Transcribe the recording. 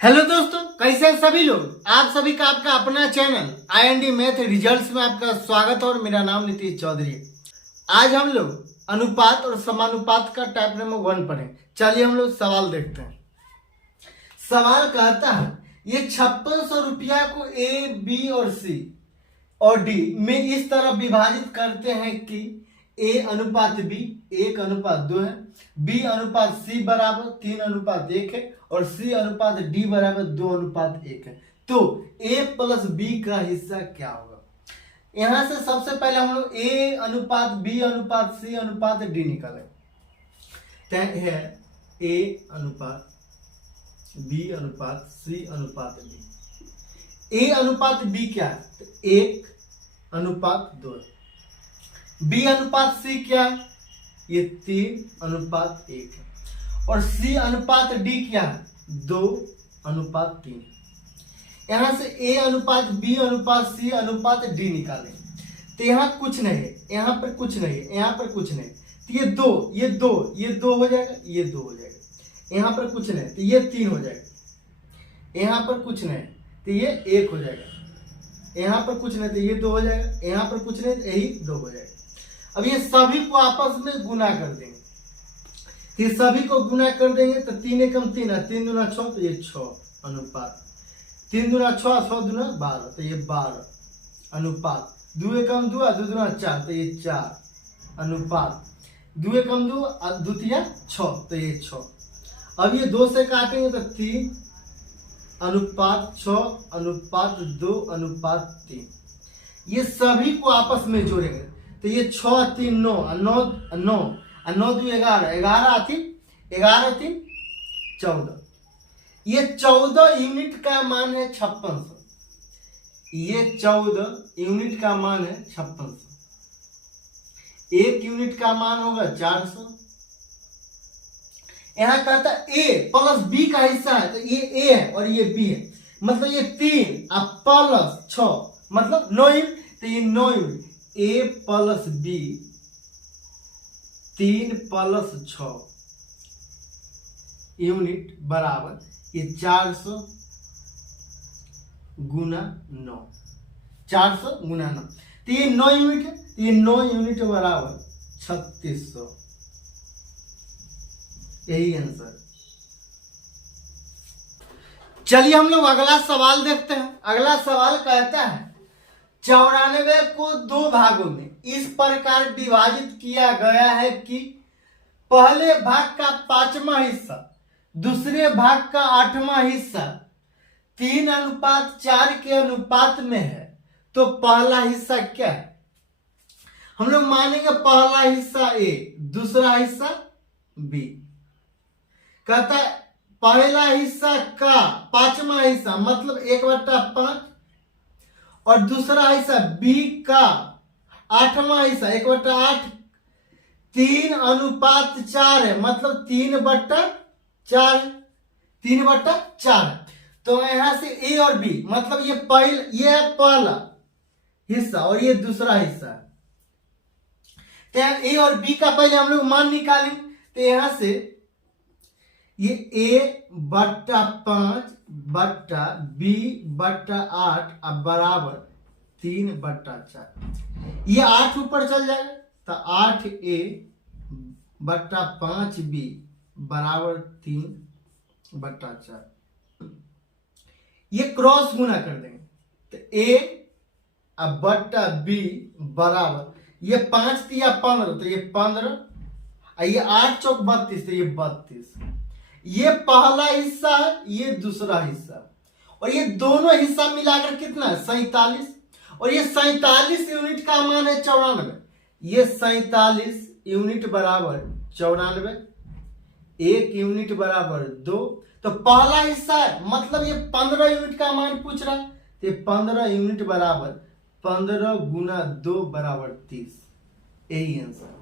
Hello दोस्तों, कैसे हैं सभी लोग। आप सभी का आपका अपना चैनल IND मैथ रिजल्ट्स में आपका स्वागत है और मेरा नाम नीतीश चौधरी है। आज हम लोग अनुपात और समानुपात का टाइप नंबर 1 पढ़ें। चलिए हम लोग सवाल देखते हैं। सवाल कहता है ये 5600 रुपया को A, B और C और D में इस तरह विभाजित करते हैं कि A अनुपात B 1:2 है, B अनुपात C बराबर 3:1 है और C अनुपात D बराबर 2:1 है। तो A प्लस B का हिस्सा क्या होगा। यहां से सबसे पहले हम लोग A अनुपात B अनुपात C अनुपात D निकालें। है A अनुपात B अनुपात C अनुपात D। A अनुपात B क्या है, तो 1:2 है। B अनुपात C क्या है, ये 3:1 है और C अनुपात D क्या है, 2:3। यहां से A अनुपात B अनुपात C अनुपात D निकालें तो यहाँ कुछ नहीं है, यहाँ पर कुछ नहीं है, यहाँ पर कुछ नहीं, तो ये 2 हो जाएगा, ये 2 हो जाएगा। यहाँ पर कुछ नहीं तो ये 3 हो जाएगा, यहाँ पर कुछ नहीं तो ये 1 हो जाएगा, यहाँ पर कुछ नहीं तो ये 2 हो जाएगा, यहाँ पर कुछ नहीं तो यही 2 हो जाएगा। अब ये सभी को आपस में गुना कर देंगे। ये सभी को गुना कर देंगे तो 3 एकम 3 है, 3 दूना 6 तो ये 6 अनुपात 3 दूना 6 6 दूना 12 तो ये 12 अनुपात 2 एकम 2 2 दूना 4 तो ये 4 अनुपात 2 एकम 2 द्वितीय 6 तो ये 6। अब ये 2 से काटेंगे तो 3 अनुपात 6 अनुपात 2 अनुपात 3। ये सभी को आपस में जोड़ेंगे तो ये 6 3 9 9 9 9 2 11 11 3 11 3 14। ये 14 यूनिट का मान है 5600। ये 14 यूनिट का मान है 5600। 1 यूनिट का मान होगा 400। यहां कहता A प्लस B का हिस्सा है तो ये A है और ये B है, मतलब ये 3 अब प्लस 6 मतलब 9 यूनिट, तो ये 9 unit A plus B 3 plus 6 unit बराबर ये 400 गुना 9, 400 गुना 9 तो ये 9 यूनिट है, तो ये 9 यूनिट बराबर 3600। यही आंसर। चलिए हम लोग अगला सवाल देखते हैं। अगला सवाल कहता है 94 को 2 भागों में इस प्रकार विभाजित किया गया है कि पहले भाग का 5वां हिस्सा दूसरे भाग का 8वां हिस्सा 3:4 के अनुपात में है। तो पहला हिस्सा क्या है। हम लोग मानेंगे पहला हिस्सा A दूसरा हिस्सा B। कहता है पहला हिस्सा का 5वां हिस्सा मतलब 1/5 और दूसरा हिस्सा B का 8वां हिस्सा 1/8 3:4 है, मतलब 3/4 3/4। तो यहां से A और B मतलब ये है पहला हिस्सा और ये दूसरा हिस्सा। तो A और B का पहले हम लोग मान निकालें तो यहां से ये A/5 बट्टा B/8 अब बराबर 3/4। ये 8 ऊपर चल जाएगा तो 8A बट्टा 5B बराबर 3/4। ये क्रॉस गुना कर देंगे तो A अब बट्टा B बराबर ये 5 3 15 तो ये 15, ये 8 चौक 32 तो ये 32। ये पहला हिस्सा है, ये दूसरा हिस्सा और ये दोनों हिस्सा मिलाकर कितना है 47 और ये 47 यूनिट का मान है 94। ये 47 यूनिट बराबर 94, 1 यूनिट बराबर 2। तो पहला हिस्सा है मतलब ये 15 यूनिट का मान पूछ रहा है तो ये 15 यूनिट बराबर 15 गुना 2 बराबर 30। यही आंसर।